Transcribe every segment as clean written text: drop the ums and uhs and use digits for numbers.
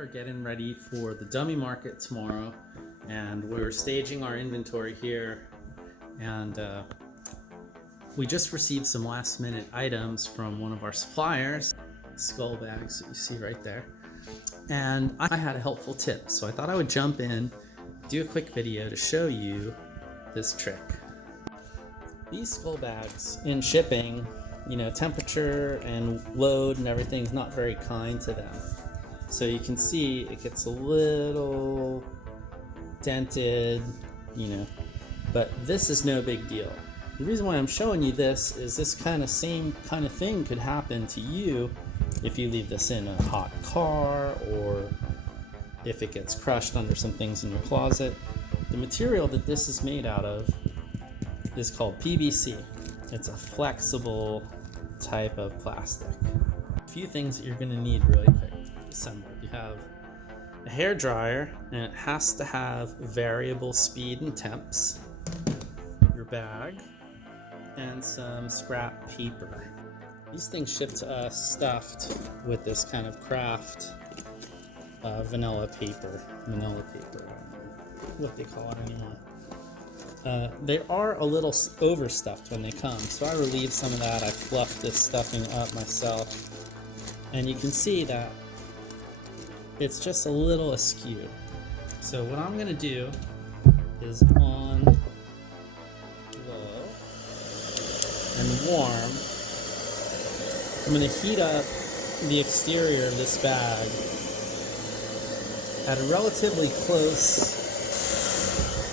are getting ready for the dummy market tomorrow, and we're staging our inventory here, and we just received some last minute items from one of our suppliers, skull bags that you see right there, and I had a helpful tip, so I thought I would jump in, do a quick video to show you this trick. These skull bags in shipping, temperature and load and everything's not very kind to them. So you can see it gets a little dented, but this is no big deal. The reason why I'm showing you this is this same kind of thing could happen to you if you leave this in a hot car, or if it gets crushed under some things in your closet. The material that this is made out of is called PVC. It's a flexible type of plastic. A few things that you're going to need really quick to assemble. You have a hair dryer, and it has to have variable speed and temps, your bag, and some scrap paper. These things ship to us stuffed with this kind of craft vanilla paper, I don't know what they call it anymore. They are a little overstuffed when they come, so I relieve some of that. I fluffed this stuffing up myself, and you can see that it's just a little askew. So what I'm going to do is on low and warm, I'm going to heat up the exterior of this bag at a relatively close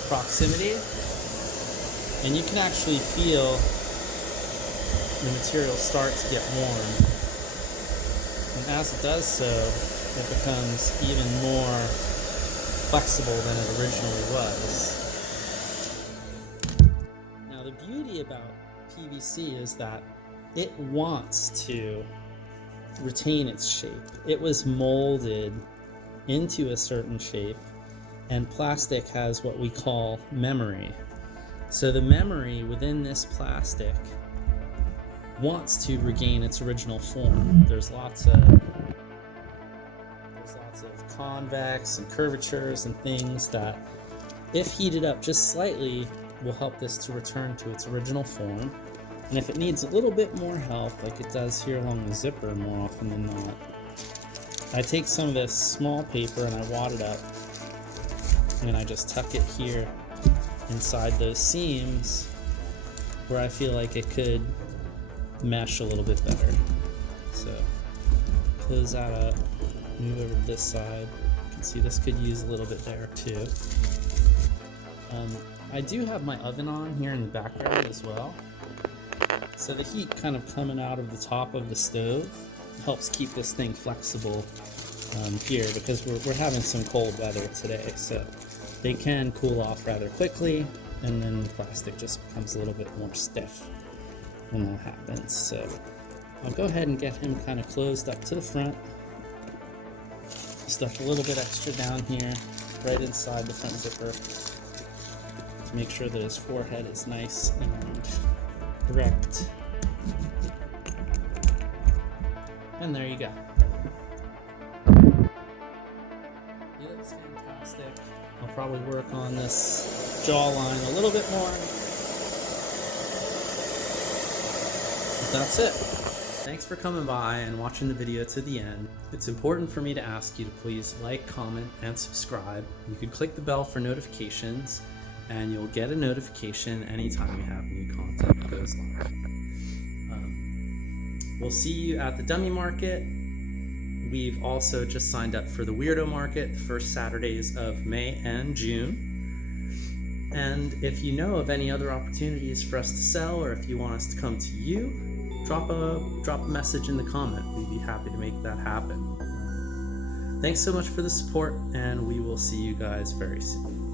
proximity, and you can actually feel the material start to get warm, and as it does so, it becomes even more flexible than it originally was. Now the beauty about PVC is that it wants to retain its shape. It was molded into a certain shape, and plastic has what we call memory. So the memory within this plastic wants to regain its original form. There's lots of convex and curvatures and things that, if heated up just slightly, will help this to return to its original form. And if it needs a little bit more help, like it does here along the zipper more often than not, I take some of this small paper and I wad it up, and I just tuck it here inside those seams where I feel like it could mesh a little bit better. So close that up, move over to this side. You can see this could use a little bit there too. I do have my oven on here in the background as well, so the heat kind of coming out of the top of the stove helps keep this thing flexible here, because we're having some cold weather today, so they can cool off rather quickly, and then the plastic just becomes a little bit more stiff when that happens. So I'll go ahead and get him kind of closed up to the front. Stuff a little bit extra down here, right inside the front zipper, to make sure that his forehead is nice and erect. And there you go. He looks fantastic. I'll probably work on this jawline a little bit more. But that's it. Thanks for coming by and watching the video to the end. It's important for me to ask you to please like, comment, and subscribe. You can click the bell for notifications, and you'll get a notification anytime we have new content that goes live. We'll see you at the dummy market. We've also just signed up for the weirdo market, the first Saturdays of May and June. And if you know of any other opportunities for us to sell, or if you want us to come to you, drop a message in the comment. We'd be happy to make that happen. Thanks so much for the support, and we will see you guys very soon.